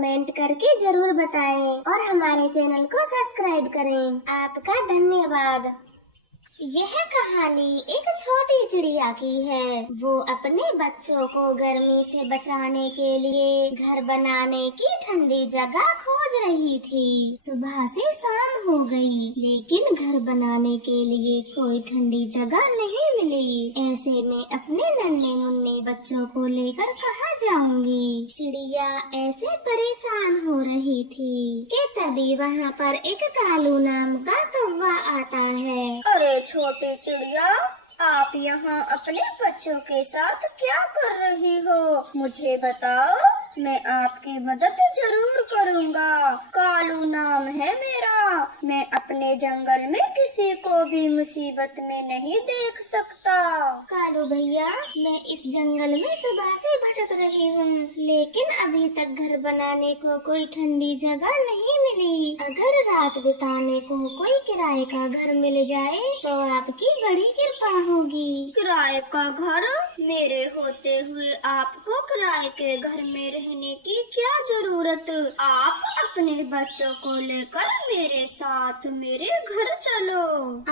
Comment करके जरूर बताएं और हमारे चैनल को सब्सक्राइब करें। आपका धन्यवाद। यह कहानी एक छोटी चिड़िया की है। वो अपने बच्चों को गर्मी से बचाने के लिए घर बनाने की ठंडी जगह खोज रही थी। सुबह से शाम हो गई, लेकिन घर बनाने के लिए कोई ठंडी जगह नहीं मिली। ऐसे में अपने नन्हे मुन्ने बच्चों को लेकर कहाँ जाऊंगी? चिड़िया ऐसे परेशान हो रही थी कि तभी वहाँ पर एक कालू नाम का कौवा आता है। अरे छोटी चिड़िया, आप यहाँ अपने बच्चों के साथ क्या कर रही हो? मुझे बताओ, मैं आपकी मदद जरूर करूँगा। कालू नाम है मेरा। मैं अपने जंगल में किसी को भी मुसीबत में नहीं देख सकता। कालू भैया, मैं इस जंगल में सुबह से भटक रही हूँ, लेकिन अभी तक घर बनाने को कोई ठंडी जगह नहीं मिली। अगर रात बिताने को कोई किराए का घर मिल जाए तो आपकी बड़ी कृपा होगी। किराए का घर? मेरे होते हुए आपको किराए के घर में रहने की क्या जरूरत? आप अपने बच्चों को लेकर मेरे साथ मेरे घर चलो।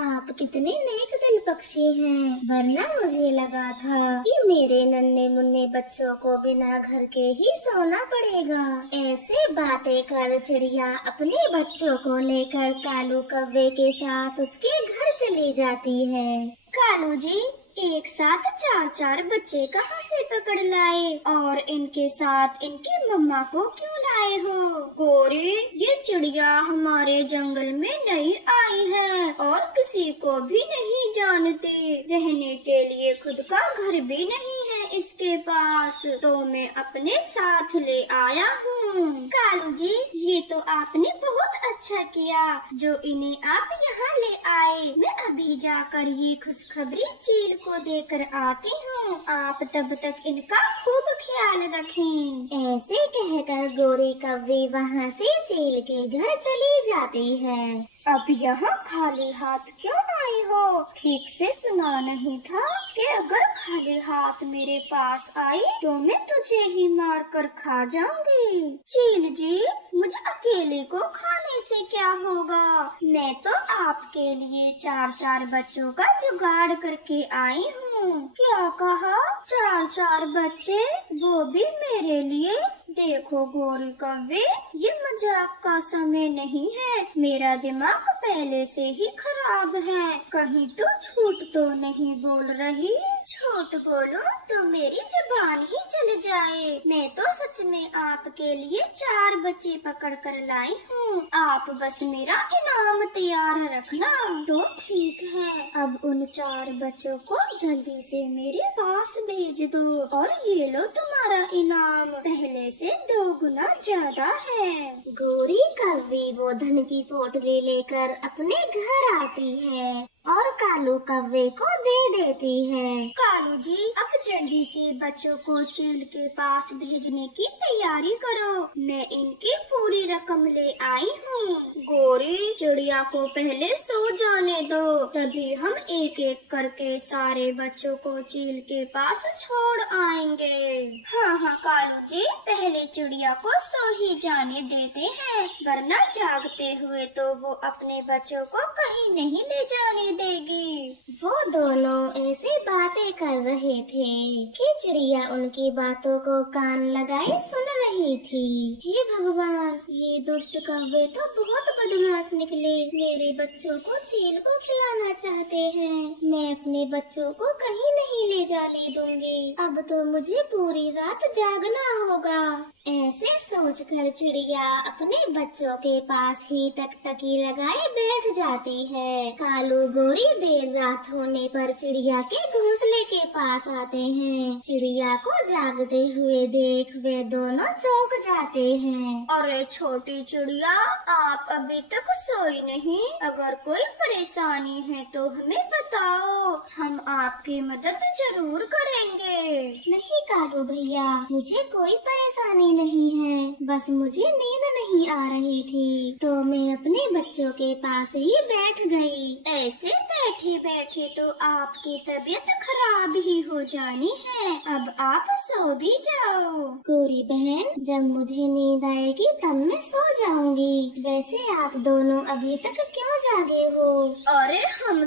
आप कितने नेक दिल पक्षी हैं, वरना मुझे लगा था कि मेरे नन्हे मुन्ने बच्चों को बिना घर के ही सोना पड़ेगा। ऐसे बातें कर चिड़िया अपने बच्चों को लेकर कालू कौवे के साथ उसके घर चली जाती है। कालू जी, एक साथ 4-4 बच्चे कहाँ से पकड़ लाए और इनके साथ इनकी मम्मा को क्यों लाए हो? गोरी, ये चिड़िया हमारे जंगल में नई आई है और किसी को भी नहीं जानती। रहने के लिए खुद का घर भी नहीं है इसके पास, तो मैं अपने साथ ले आया हूँ। कालू जी, ये तो आपने बहुत अच्छा किया जो इन्हें आप यहाँ ले आए। मैं अभी जाकर ये खुशखबरी चील को देकर आती हूँ। आप तब तक इनका खूब ख्याल रखें। ऐसे कहकर गोरी कौवे वहाँ से चील के घर चली जाती है। अब यहाँ खाली हाथ क्यों आई हो? ठीक से सुना नहीं था कि अगर खाली हाथ मेरे पास आई तो मैं तुझे ही मार कर खा जाऊंगी। चील जी, मुझे अकेले को खाने से क्या होगा? मैं तो आपके लिए 4-4 बच्चों का जुगाड़ करके आई हूँ। क्या कहा? 4-4 बच्चे, वो भी मेरे लिए? देखो गोरी कौवे, ये मजाक का समय नहीं है। मेरा दिमाग पहले से ही खराब है। कहीं तो झूठ तो नहीं बोल रही? झूठ बोलूं तो मेरी जुबान ही चल जाए। मैं तो सच में आपके लिए 4 बच्चे पकड़ कर लाई हूँ। आप बस मेरा इनाम तैयार रखना तो ठीक है। अब उन 4 बच्चों को जल्दी से मेरे पास भेज दो और ये लो तुम्हारा इनाम। पहले से 2 गुना ज्यादा है। गोरी कौवी वो धन की पोटली लेकर अपने घर आती है और कालू कौवे को दे देती है। कालू जी, अब जल्दी से बच्चों को चील के पास भेजने की तैयारी करो। मैं इनकी पूरी रकम ले आई हूँ। गोरी, चिड़िया को पहले सो जाने दो, तभी हम एक एक करके सारे बच्चों को चील के पास छोड़ आएंगे। हाँ कालू जी, पहले चिड़िया को सो ही जाने देते हैं, वरना जागते हुए तो वो अपने बच्चों को कहीं नहीं ले जाने देगी। वो दोनों ऐसी बातें कर रहे थे कि चिड़िया उनकी बातों को कान लगाए सुन रही थी। हे भगवान, ये दुष्ट कौवे तो बहुत बदमाश निकले। मेरे बच्चों को चील को खिलाना चाहते हैं। मैं अपने बच्चों को कहीं नहीं ले जाने दूंगी। अब तो मुझे पूरी रात जागना होगा। ऐसे सोचकर चिड़िया अपने बच्चों के पास ही टकटकी लगाए बैठ जाती है। कालू गोरी देर रात होने पर चिड़िया के घोंसले के पास आते हैं। चिड़िया को जागते हुए देख वे दोनों चौंक जाते हैं। अरे छोटी चिड़िया, आप अभी तक सोई नहीं? अगर कोई परेशानी है तो हमें बताओ, हम आपकी मदद जरूर करेंगे। नहीं कालू भैया, मुझे कोई परेशानी नहीं है, बस मुझे नींद नहीं आ रही थी, तो मैं अपने बच्चों के पास ही बैठ गई। ऐसे बैठे बैठे तो आपकी तबीयत खराब ही हो जानी है। अब आप सो भी जाओ। गौरी बहन, जब मुझे नींद आएगी तब मैं सो जाऊंगी। वैसे आप दोनों अभी तक क्यों जागे हो? अरे हम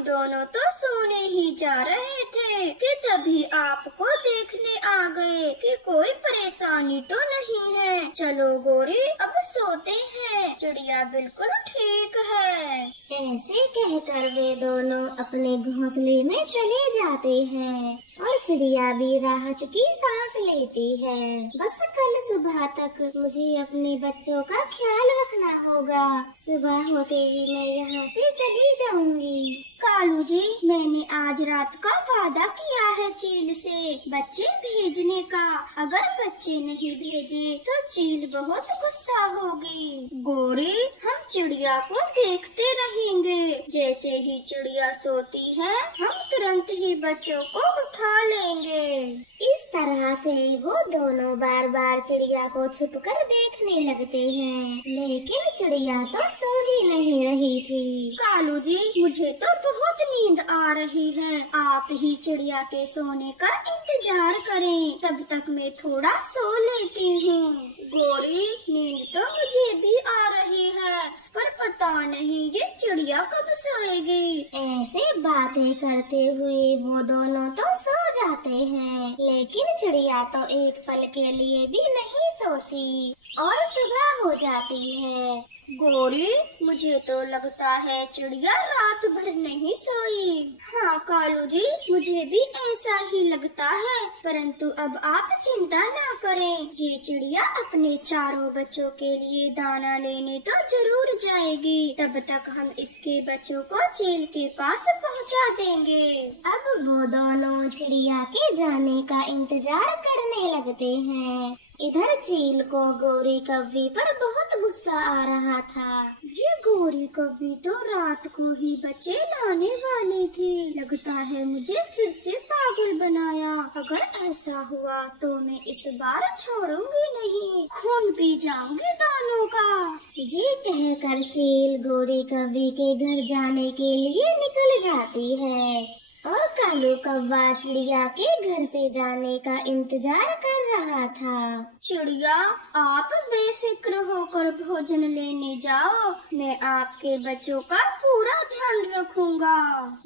दोनों तो सोने ही जा रहे थे कि तभी आपको देखने आ गए कि कोई परेशानी तो नहीं है। चलो गौरी, अब सोते हैं। चिड़िया बिल्कुल ठीक है। ऐसे कहकर वे दोनों अपने घोंसले में चले जाते हैं और चिड़िया भी राहत की सांस लेती है। बस कल सुबह तक मुझे अपने बच्चों का ख्याल रखना होगा। सुबह होते ही मैं यहाँ से चली जाऊंगी। कालू जी, मैंने आज रात का वादा किया है चील से बच्चे भेजने का। अगर बच्चे नहीं भेजे तो चील बहुत गुस्सा होगी। गौरी, हम चिड़िया को देखते रहेंगे। जैसे ही चिड़िया सोती है हम तुरंत ही बच्चों को उठा लेंगे। इस तरह से वो दोनों बार बार चिड़िया को छुपकर देखने लगते हैं, लेकिन चिड़िया तो सो ही नहीं रही थी। कालू जी, मुझे तो बहुत नींद आ रही है। आप ही चिड़िया के सोने का इंतजार करें, तब तक मैं थोड़ा सो लेती हूँ। गौरी, नींद तो मुझे भी आ रही है, पर पता नहीं ये चिड़िया कब सोएगी। ऐसे बातें करते हुए वो दोनों तो सो जाते हैं, लेकिन चिड़िया तो एक पल के लिए भी नहीं सोती और सुबह हो जाती है। गौरी, मुझे तो लगता है चिड़िया रात भर नहीं सोई। हाँ कालू जी, मुझे भी ऐसा ही लगता है, परंतु अब आप चिंता ना करें। ये चिड़िया अपने चारों बच्चों के लिए दाना लेने तो जरूर जाएगी। तब तक हम इसके बच्चों को चील के पास पहुंचा देंगे। अब वो दोनों चिड़िया के जाने का इंतजार करने लगते हैं। इधर चील को गौरी कव्वी पर बहुत गुस्सा आ रहा था। ये गौरी कव्वी तो रात को ही बच्चे लाने वाली थी। लगता है मुझे फिर से पागल बनाया। अगर ऐसा हुआ तो मैं इस बार छोड़ूंगी नहीं, खून पी जाऊंगी दोनों का। ये कहकर चील गौरी कव्वी के घर जाने के लिए निकल जाती है और कालू कौवा चिड़िया के घर से जाने का इंतजार कर रहा था। चिड़िया, आप बेफिक्र होकर भोजन लेने जाओ। मैं आपके बच्चों का पूरा ध्यान रखूंगा।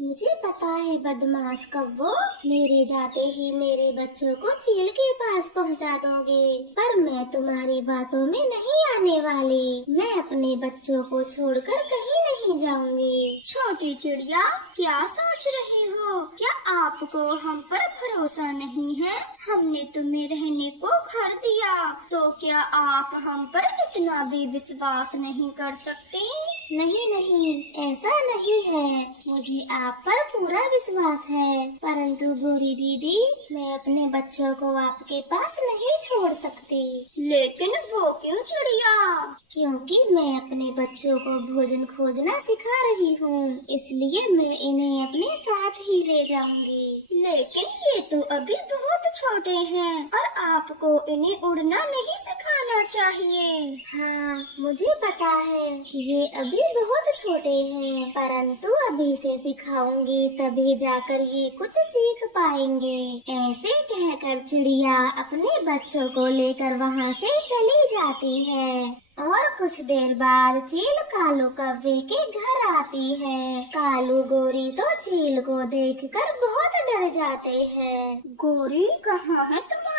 मुझे पता है बदमाश कव्वो, मेरे जाते ही मेरे बच्चों को चील के पास पहुंचा दोगे, पर मैं तुम्हारी बातों में नहीं आने वाली। मैं अपने बच्चों को छोड़कर कहीं नहीं जाऊंगी। छोटी चिड़िया, क्या सोच रही हो? क्या आपको हम पर भरोसा नहीं है? हमने तुम्हें रहने को घर दिया, तो क्या आप हम पर इतना भी विश्वास नहीं कर सकती? नहीं, ऐसा नहीं है। मुझे आप पर पूरा विश्वास है, परंतु गौरी दीदी, मैं अपने बच्चों को आपके पास नहीं छोड़ सकती। लेकिन वो क्यों चिड़िया? क्योंकि मैं अपने बच्चों को भोजन खोजना सिखा रही हूँ, इसलिए मैं इन्हें अपने साथ ही ले जाऊंगी। लेकिन ये तो अभी बहुत छोटे हैं और आपको इन्हें उड़ना नहीं सिखाना चाहिए। हाँ, मुझे पता है ये अभी बहुत छोटे हैं, परंतु अभी से सिखाऊंगी तभी जाकर ये कुछ सीख पाएंगे। ऐसे कहकर चिड़िया अपने बच्चों को लेकर वहाँ से चली जाती है और कुछ देर बाद चील कालू कव्वे के घर आती है। कालू गौरी तो चील को देखकर बहुत डर जाते हैं। गौरी, कहाँ है तुम्हारे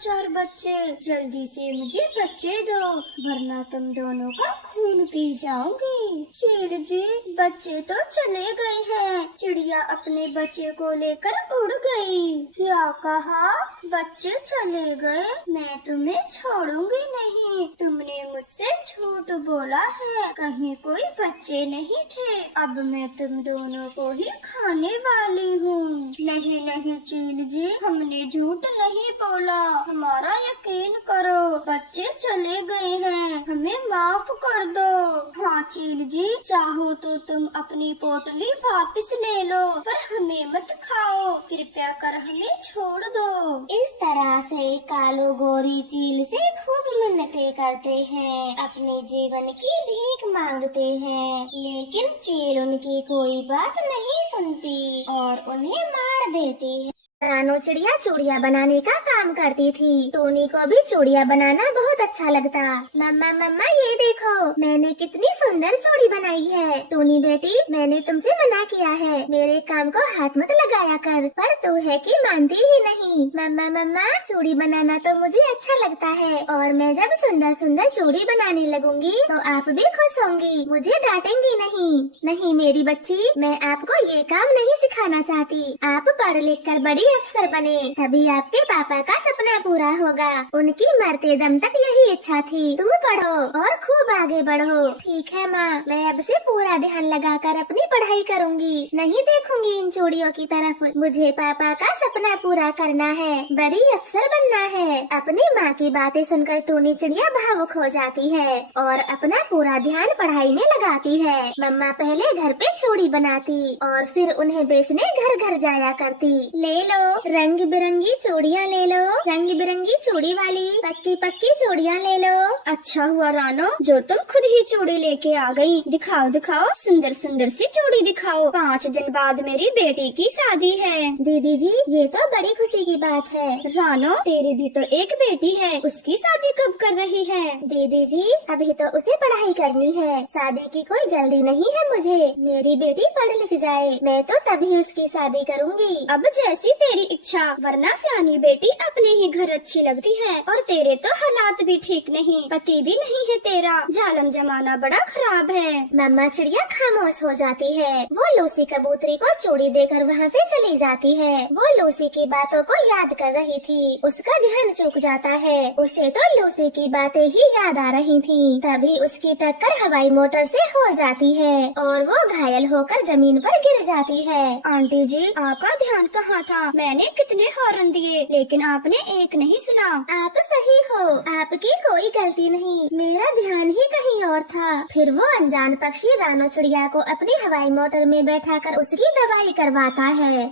चार बच्चे? जल्दी से मुझे बच्चे दो, वरना तुम दोनों का खून पी जाओगी। चील जी, बच्चे तो चले गए हैं। चिड़िया अपने बच्चे को लेकर उड़ गई। क्या कहा? बच्चे चले गए? मैं तुम्हें छोड़ूंगी नहीं। तुमने मुझसे झूठ बोला है, कहीं कोई बच्चे नहीं थे। अब मैं तुम दोनों को ही खाने वाली हूँ। नहीं चील जी, हमने झूठ नहीं बोला, हमारा यकीन करो। बच्चे चले गए हैं, हमें माफ कर दो। हाँ चील जी, चाहो तो तुम अपनी पोटली वापस ले लो, पर हमें मत खाओ, कृपया कर हमें छोड़ दो। इस तरह से कालू गोरी चील से खूब मिन्नतें करते हैं, अपने जीवन की भीख मांगते हैं, लेकिन चील उनकी कोई बात नहीं सुनती और उन्हें मार देती है। रानो चिड़िया चूड़ियाँ बनाने का काम करती थी। टोनी को भी चूड़ियाँ बनाना बहुत अच्छा लगता। मम्मा मम्मा ये देखो, मैंने कितनी सुंदर चूड़ी बनाई है। टोनी बेटी, मैंने तुमसे मना किया है, मेरे काम को हाथ मत लगाया कर, पर तू है कि मानती ही नहीं। मम्मा मम्मा, चूड़ी बनाना तो मुझे अच्छा लगता है, और मैं जब सुंदर सुंदर चूड़ी बनाने लगूंगी तो आप भी खुश होंगी, मुझे डांटेंगी नहीं। नहीं मेरी बच्ची, मैं आपको ये काम नहीं सिखाना चाहती। आप पढ़ लिख कर बड़ी अफसर बने, तभी आपके पापा का सपना पूरा होगा। उनकी मरते दम तक यही इच्छा थी। तुम पढ़ो और खूब आगे बढ़ो। ठीक है माँ, मैं अब से पूरा ध्यान लगाकर अपनी पढ़ाई करूँगी, नहीं देखूंगी इन चूड़ियों की तरफ। मुझे पापा का सपना पूरा करना है, बड़ी अफसर बनना है। अपनी माँ की बातें सुनकर टोनी चिड़िया भावुक हो जाती है और अपना पूरा ध्यान पढ़ाई में लगाती है। मम्मा पहले घर पे चूड़ी बनाती और फिर उन्हें बेचने घर घर जाया करती। ले लो रंग बिरंगी चूड़ियाँ, ले लो रंग बिरंगी चूड़ी वाली पक्की पक्की चूड़ियाँ ले लो। अच्छा हुआ रानो, जो तुम खुद ही चूड़ी लेके आ गई। दिखाओ दिखाओ, सुंदर सुंदर सी चूड़ी दिखाओ। 5 दिन बाद मेरी बेटी की शादी है। दीदी जी, ये तो बड़ी खुशी की बात है। रानो, तेरी भी तो एक बेटी है, उसकी शादी कब कर रही है? दीदी जी, अभी तो उसे पढ़ाई करनी है, शादी की कोई जल्दी नहीं है मुझे। मेरी बेटी पढ़ लिख जाए, मैं तो तभी उसकी शादी करूँगी। अब जैसी तेरी इच्छा, वरना सियानी बेटी अपने ही घर अच्छी लगती है, और तेरे तो हालात भी ठीक नहीं, पति भी नहीं है तेरा, जालम जमाना बड़ा खराब है। मम्मा चिड़िया खामोश हो जाती है। वो लूसी कबूतरी को चूड़ी देकर वहाँ से चली जाती है। वो लूसी की बातों को याद कर रही थी, उसका ध्यान चूक जाता है। उसे तो लूसी की बातें ही याद आ रही थी। तभी उसकी टक्कर हवाई मोटर से हो जाती है और वो घायल होकर जमीन पर गिर जाती है। आंटी जी, आपका ध्यान कहाँ था? मैंने कितने हॉर्न दिए, लेकिन आपने एक नहीं सुना। आप सही हो, आपकी कोई गलती नहीं, मेरा ध्यान ही कहीं और था। फिर वो अनजान पक्षी रानो चिड़िया को अपनी हवाई मोटर में बैठाकर उसकी दवाई करवाता है।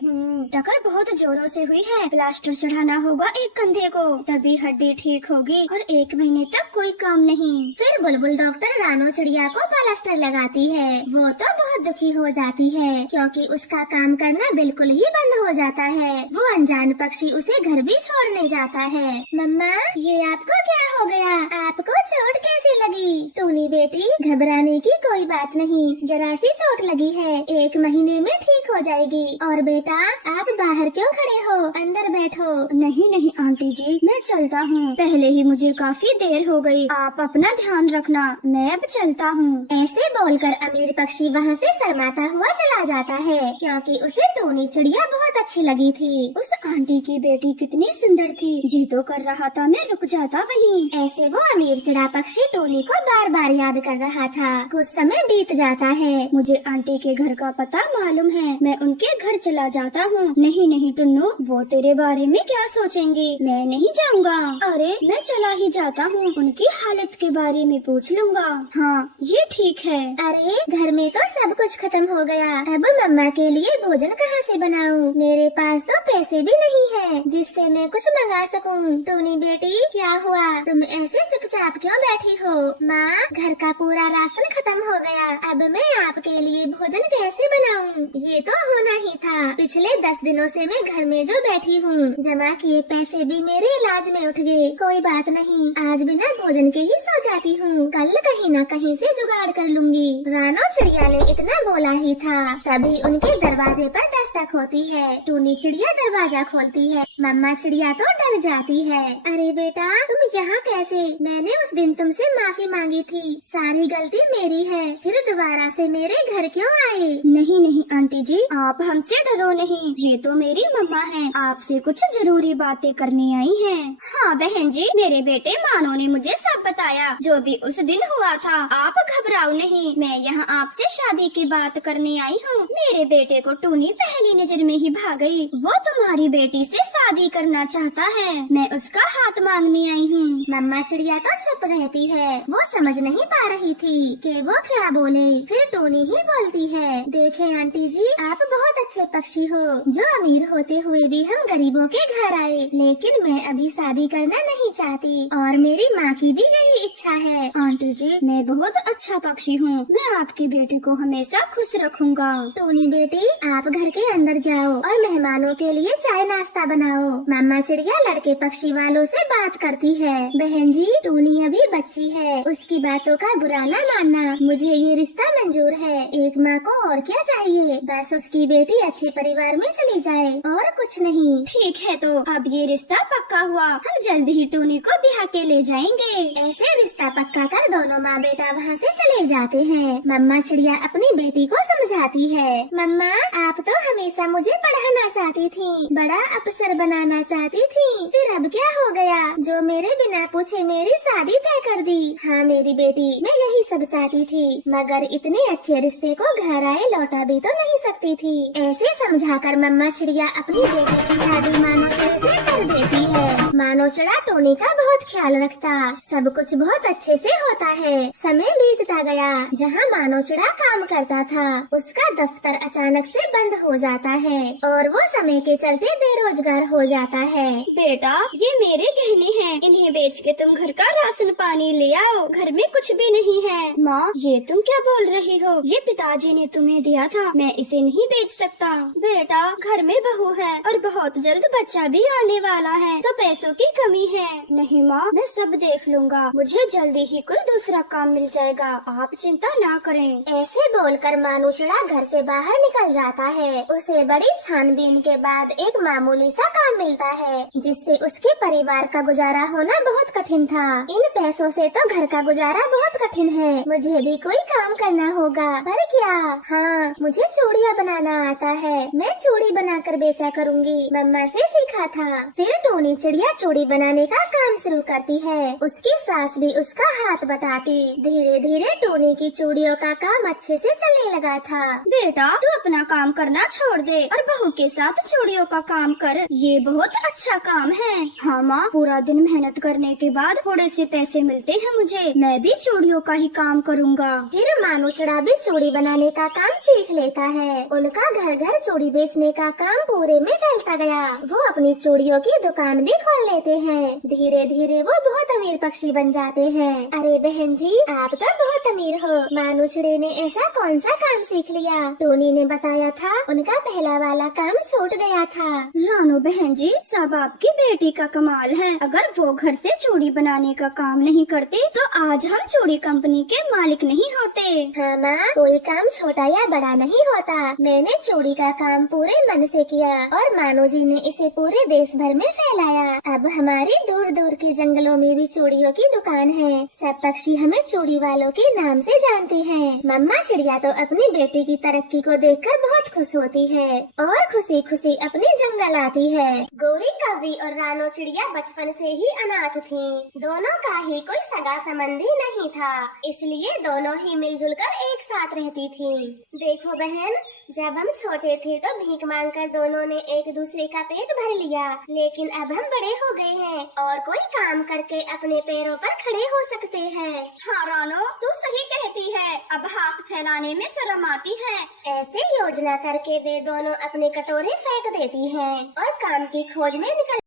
टक्कर बहुत जोरों से हुई है, प्लास्टर चढ़ाना होगा एक कंधे को, तभी हड्डी ठीक होगी, और 1 महीने तक कोई काम नहीं। फिर बुलबुल डॉक्टर रानो चिड़िया को प्लास्टर लगाती है। वो तो बहुत दुखी हो जाती है, क्योंकि उसका काम करना बिल्कुल ही बंद हो जाता है। वो अनजान पक्षी उसे घर भी छोड़ने जाता है। मम्मा, ये आपको क्या हो गया? आपको चोट कैसे लगी? टोनी बेटी, घबराने की कोई बात नहीं, जरा सी चोट लगी है, 1 महीने में ठीक हो जाएगी। और बेटा, आप बाहर क्यों खड़े हो? अंदर बैठो। नहीं नहीं आंटी जी, मैं चलता हूँ, पहले ही मुझे काफी देर हो गई, आप अपना ध्यान रखना, मैं अब चलता हूँ। ऐसे बोलकर अमीर पक्षी वहाँ से शर्माता हुआ चला जाता है, क्योंकि उसे टोनी चिड़िया बहुत अच्छी लगी थी। उस आंटी की बेटी कितनी सुंदर थी, जी तो कर रहा था मैं रुक जाता वहीं। ऐसे वो अमीर चिड़ा पक्षी टोनी को बार बार याद कर रहा था। कुछ समय बीत जाता है। मुझे आंटी के घर का पता मालूम है, मैं उनके घर चला जाता हूँ। नहीं नहीं टुन्नू, वो तेरे बारे में क्या सोचेंगी, मैं नहीं जाऊँगा। अरे मैं चला ही जाता हूँ, उनकी हालत के बारे में पूछ लूँगा। हाँ ये ठीक है। अरे घर में तो सब कुछ खत्म हो गया, अब मम्मा के लिए भोजन कहाँ से बनाऊँ? मेरे पास तो पैसे भी नहीं है जिससे मैं कुछ मंगा सकूं। टोनी बेटी, क्या हुआ? तुम ऐसे चुपचाप क्यों बैठी हो? माँ, घर का पूरा राशन खत्म हो गया, अब मैं आपके लिए भोजन कैसे बनाऊं? ये तो होना ही था। पिछले 10 दिनों से मैं घर में जो बैठी हूँ, जमा किए पैसे भी मेरे इलाज में उठ गए। कोई बात नहीं, आज बिना भोजन के ही सो जाती हूँ, कल कहीं न कहीं से जुगाड़ कर लूंगी। रानो चिड़िया ने इतना बोला ही था, तभी उनके दरवाजे पर दस्तक होती है। टोनी चिड़िया दरवाजा खोलती है। मम्मा चिड़िया तो डर जाती है। अरे बेटा, तुम यहाँ कैसे? मैंने उस दिन तुमसे माफी मांगी थी, सारी गलती मेरी है, फिर दोबारा से मेरे घर क्यों आए? नहीं नहीं आंटी जी, आप हमसे डरो नहीं, ये तो मेरी मम्मा हैं, आपसे कुछ जरूरी बातें करने आई हैं। हाँ बहन जी, मेरे बेटे मानो ने मुझे सब बताया, जो भी उस दिन हुआ था। आप घबराओ नहीं, मैं यहाँ आपसे शादी की बात करने आई हूँ। मेरे बेटे को टूनी पहली नजर में ही भाग गई। वो तुम्हारी बेटी से शादी करना चाहता है, मैं उसका हाथ मांगने आई हूँ। मम्मा चिड़िया तो चुप रहती है, वो समझ नहीं पा रही थी कि वो क्या बोले। फिर टोनी ही बोलती है, देखें आंटी जी, आप बहुत अच्छे पक्षी हो, जो अमीर होते हुए भी हम गरीबों के घर आए, लेकिन मैं अभी शादी करना नहीं चाहती और मेरी माँ की भी यही इच्छा है। आंटी जी, मैं बहुत अच्छा पक्षी हूँ, मैं आपके बेटे को हमेशा खुश रखूंगा। टोनी बेटी, आप घर के अंदर जाओ और मेहमानों के लिए चाय नाश्ता बनाओ। मम्मा चिड़िया लड़के पक्षी वालों से बात करती है, बहन जी, टोनी अभी बच्ची है, उसकी बातों का बुरा न मानना, मुझे ये रिश्ता मंजूर है। एक माँ को और क्या चाहिए, बस उसकी बेटी अच्छे परिवार में चली जाए और कुछ नहीं। ठीक है, तो अब ये रिश्ता पक्का हुआ, हम जल्द ही टोनी को ब्याह के ले जाएंगे। ऐसे रिश्ता पक्का कर दोनों माँ बेटा वहाँ से चले जाते हैं। मम्मा चिड़िया अपनी बेटी को समझाती है, मम्मा आप तो हमेशा मुझे पढ़ाना चाहती थी, बड़ा अफसर बनाना चाहती थी, फिर अब क्या हो गया जो मेरे बिना पूछे मेरी शादी तय कर दी? हाँ मेरी बेटी, मैं यही सब चाहती थी, मगर इतने अच्छे रिश्ते को घर आए लौटा भी तो नहीं सकती थी। ऐसे समझाकर मम्मा चिड़िया अपनी बेटी की शादी मानो चिड़ी से कर देती है। मानो चिड़ा टोनी का बहुत ख्याल रखता, सब कुछ बहुत अच्छे से होता है। समय बीतता गया, जहाँ मानो चिड़ा काम करता था, उसका दफ्तर अचानक से बंद हो जाता है और वो समय के चलते बेरोजगार हो जाता है। बेटा, ये मेरे गहने हैं, इन्हें बेच के तुम घर का राशन पानी ले आओ, घर में कुछ भी नहीं है। माँ, ये तुम क्या बोल रही हो? ये पिताजी ने तुम्हें दिया था, मैं इसे नहीं बेच सकता। बेटा, घर में बहू है और बहुत जल्द बच्चा भी आने वाला है, तो पैसों की कमी है। नहीं माँ, मैं सब देख लूँगा, मुझे जल्दी ही कोई दूसरा काम मिल जाएगा, आप चिंता ना करें। ऐसे बोलकर मानो चिड़ा घर से बाहर निकल जाता है। उसे बड़ी छानबीन के बाद एक मामूली सा काम मिलता है, जिससे उसके परिवार का गुजारा होना बहुत कठिन था। इन पैसों से तो घर का गुजारा बहुत कठिन है, मुझे भी कोई काम करना होगा। पर क्या? हाँ, मुझे चूड़ियाँ बनाना आता है, मैं चूड़ी बनाकर बेचा करूँगी, मम्मा से सीखा था। फिर टोनी चिड़िया चूड़ी बनाने का काम शुरू करती है, उसकी सास भी उसका हाथ बटाती। धीरे धीरे टोनी की चूड़ियों का काम अच्छे से चलने लगा था। बेटा, तू अपना काम करना छोड़ दे और बहू के साथ चूड़ियों का काम कर, ये बहुत अच्छा काम है। हाँ माँ, पूरा दिन मेहनत करने के बाद थोड़े से पैसे मिलते हैं मुझे, मैं भी चूड़ियों का ही काम करूँगा। फिर मानो चिड़ा भी चूड़ी बनाने का काम सीख लेता है। उनका घर घर चूड़ी बेचने का काम पूरे में फैलता गया। वो अपनी चूड़ियों की दुकान भी खोल लेते हैं। धीरे धीरे वो बहुत अमीर पक्षी बन जाते हैं। अरे बहन जी, आप तो बहुत अमीर हो। मानो चिड़े ने ऐसा कौन सा काम सीख लिया? टोनी ने बताया था, उनका पहला वाला काम छूट गया था। रानो बहन जी, सब आपकी बेटी का कमाल है। अगर वो घर से चूड़ी बनाने का काम नहीं करते तो आज हम चूड़ी कंपनी के मालिक नहीं होते। हाँ माँ, कोई काम छोटा या बड़ा नहीं होता। मैंने चूड़ी का काम पूरे मन से किया और मानो जी ने इसे पूरे देश भर में फैलाया। अब हमारे दूर दूर के जंगलों में भी चूड़ियों की दुकान है। सब पक्षी हमें चूड़ी वालों के नाम से जानते हैं। मम्मा चिड़िया तो अपनी बेटी की तरक्की को देखकर बहुत खुश होती है और खुशी खुशी अपने जंगल आती है। गौरी कौवी और रानो चिड़िया बचपन से ही अनाथ थीं। दोनों का ही कोई सगा संबंधी नहीं था, इसलिए दोनों ही मिलजुल कर एक साथ रहती थीं। देखो बहन, जब हम छोटे थे तो भीख मांगकर दोनों ने एक दूसरे का पेट भर लिया, लेकिन अब हम बड़े हो गए हैं और कोई काम करके अपने पैरों पर खड़े हो सकते हैं। हाँ रानो, तू सही कहती है, अब हाथ फैलाने में शर्म आती है। ऐसे योजना करके वे दोनों अपने कटोरे फेंक देती हैं और काम की खोज में निकल